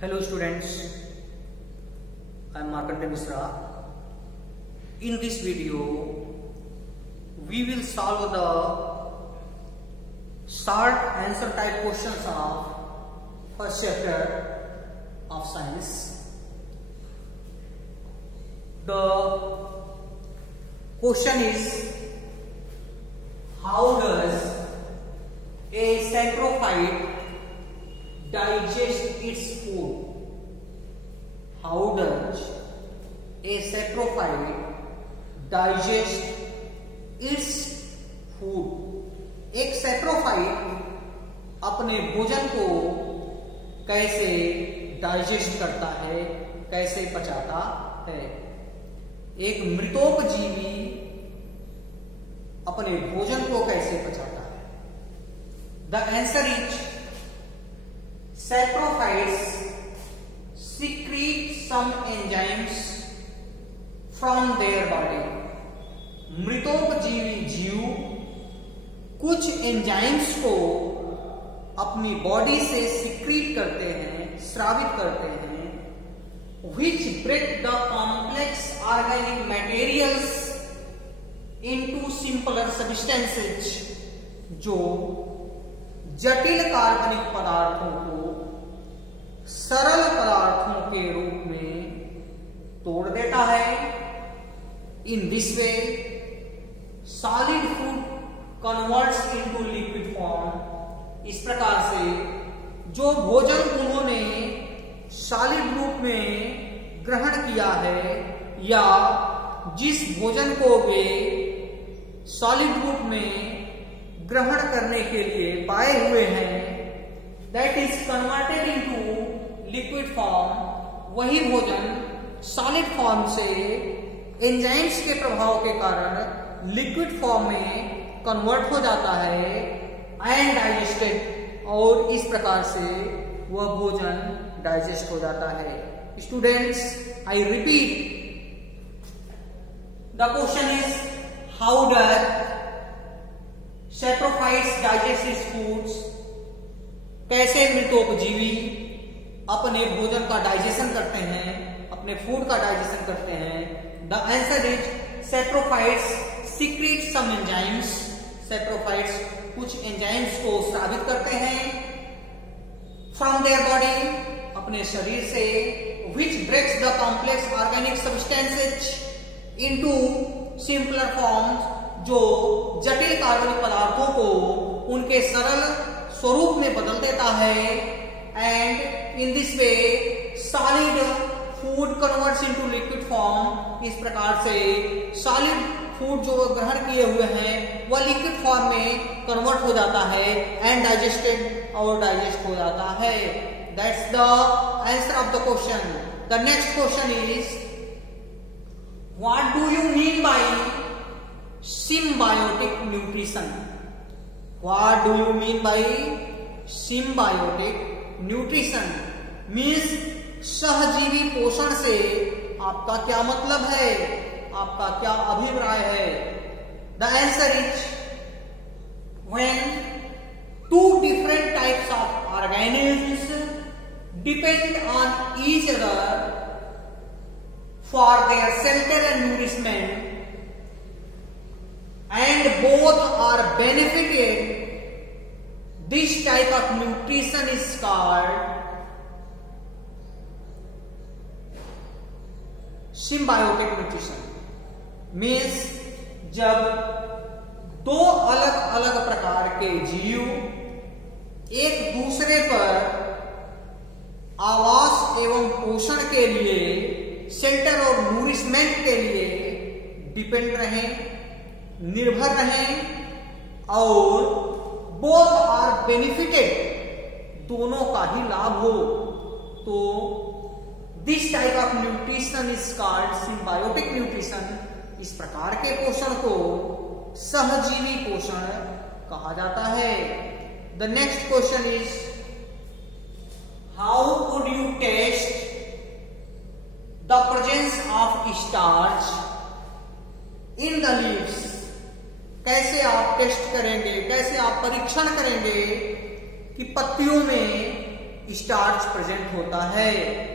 Hello students, I am Markandeya Misra. In this video, we will solve the short answer type questions of first chapter of science. The question is, how does a saprophyte digest its food? How does a saprophyte digest its food? एक saprophyte अपने भोजन को कैसे digest करता है, कैसे पचाता है? एक मृतोपजीवी अपने भोजन को कैसे पचाता है? The answer is saprophytes secrete some enzymes from their body. मृतोपजीवी जीव कुछ एंजाइम्स को अपनी बॉडी से सिक्रीट करते हैं, स्रावित करते हैं, which break the complex organic materials into simpler substances, जो जटिल कार्बनिक पदार्थों को सरल पदार्थों के रूप में तोड़ देता है. In this way solid food converts into liquid form. इस प्रकार से जो भोजन उन्होंने सॉलिड रूप में ग्रहण किया है या जिस भोजन को वे सॉलिड रूप में ग्रहण करने के लिए पाए हुए हैं, that is converted into liquid form. वही भोजन सॉलिड फॉर्म से एंजाइम्स के प्रभाव के कारण लिक्विड फॉर्म में कन्वर्ट हो जाता है एंड डाइजेस्टेड, और इस प्रकार से वह भोजन डाइजेस्ट हो जाता है. Students, I repeat, the question is how does saprophytes digest its foods. कैसे मृतोपजीवी अपने भोजन का डाइजेशन करते हैं, अपने फूड का डाइजेशन करते हैं? The answer is saprophytes secrete some enzymes. saprophytes कुछ एंजाइम्स को स्रावित करते हैं from their body, अपने शरीर से, which breaks the complex organic substances into simpler forms, जो जटिल कार्बनिक पदार्थों को उनके सरल स्वरूप में बदल देता है. And in this way solid food converts into liquid form. इस प्रकार से सॉलिड फूड जो ग्रहण किए हुए हैं वह लिक्विड फॉर्म में कन्वर्ट हो जाता है एंड डाइजेस्टेड, और डाइजेस्ट हो जाता है. That's the answer of the question. The next question is, what do you mean by symbiotic nutrition? What do you mean by symbiotic nutrition? Means सहजीवी पोषण से आपका क्या मतलब है, आपका क्या अभिप्राय है? The answer is, when two different types of organisms depend on each other for their shelter and nourishment, and both are benefited, this type of nutrition is called symbiotic nutrition. Means जब दो अलग अलग प्रकार के जीव एक दूसरे पर आवास एवं पोषण के लिए, शेल्टर और नूरिशमेंट के लिए डिपेंड रहें, निर्भर रहें, और बोथ आर बेनिफिटेड, दोनों का ही लाभ हो, तो this type of nutrition is called symbiotic nutrition. इस प्रकार के पोषण को सहजीवी पोषण कहा जाता है. The next question is, how would you test the presence of starch in the leaves? कैसे आप टेस्ट करेंगे, कैसे आप परीक्षण करेंगे कि पत्तियों में स्टार्च प्रेजेंट होता है,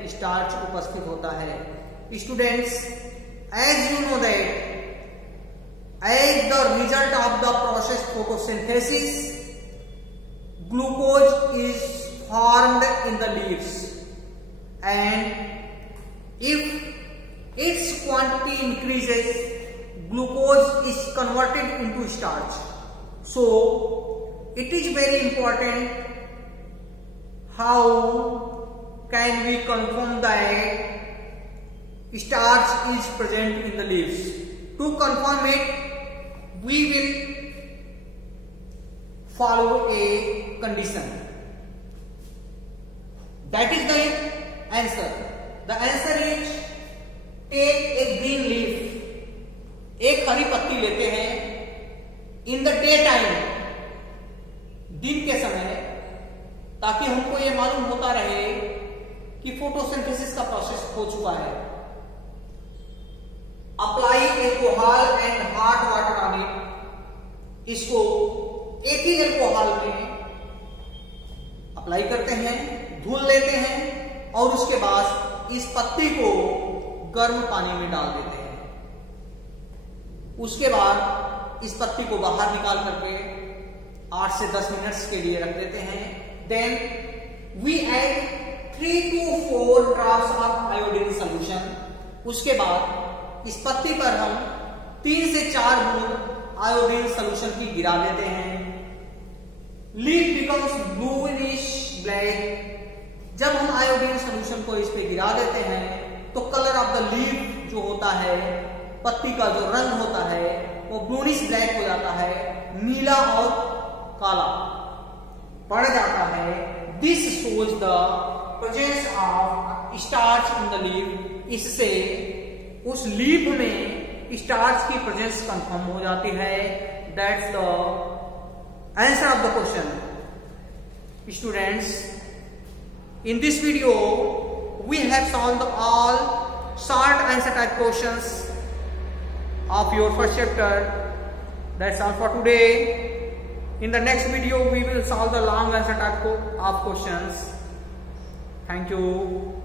स्टार्च उपस्थित होता है। Students, as you know that as the result of the process photosynthesis, glucose is formed in the leaves, and if its quantity increases, glucose is converted into starch. So it is very important how can we confirm that starch is present in the leaves. To confirm it, we will follow a condition. That is the answer. The answer is take a green leaf. एक हरी पत्ती लेते हैं in the day time, दिन के समय, ताकि हमको ये मालूम होता रहे कि फोटोसिंथेसिस का प्रोसेस हो चुका है। Apply alcohol and hot water on it. इसको एक ही एल्कोहल में अप्लाई करते हैं, धुल लेते हैं और उसके बाद इस पत्ती को गर्म पानी में डाल देते हैं। उसके बाद इस पत्ती को बाहर निकाल करके 8 से 10 मिनट्स के लिए रख देते हैं। Then we add 3 to 4 drops of iodine solution. उसके बाद इस पत्ती पर हम 3 से 4 बूंद आयोडीन सॉल्यूशन की गिरा देते हैं। Leaf becomes bluish black. जब हम आयोडीन सॉल्यूशन को इस पे गिरा देते हैं तो कलर ऑफ द लीफ जो होता है, पत्ती का जो रंग होता है वो ब्लूइश ब्लैक हो जाता है, नीला और काला पड़ जाता है। This shows the presence of starch in the leaf. इससे उस लीफ में स्टार्च की प्रेजेंस कंफर्म हो जाती है। That's the answer of the question. Students, in this video we have solved all short answer type questions of your first chapter. That's all for today. In the next video we will solve the long answer type of questions. Thank you.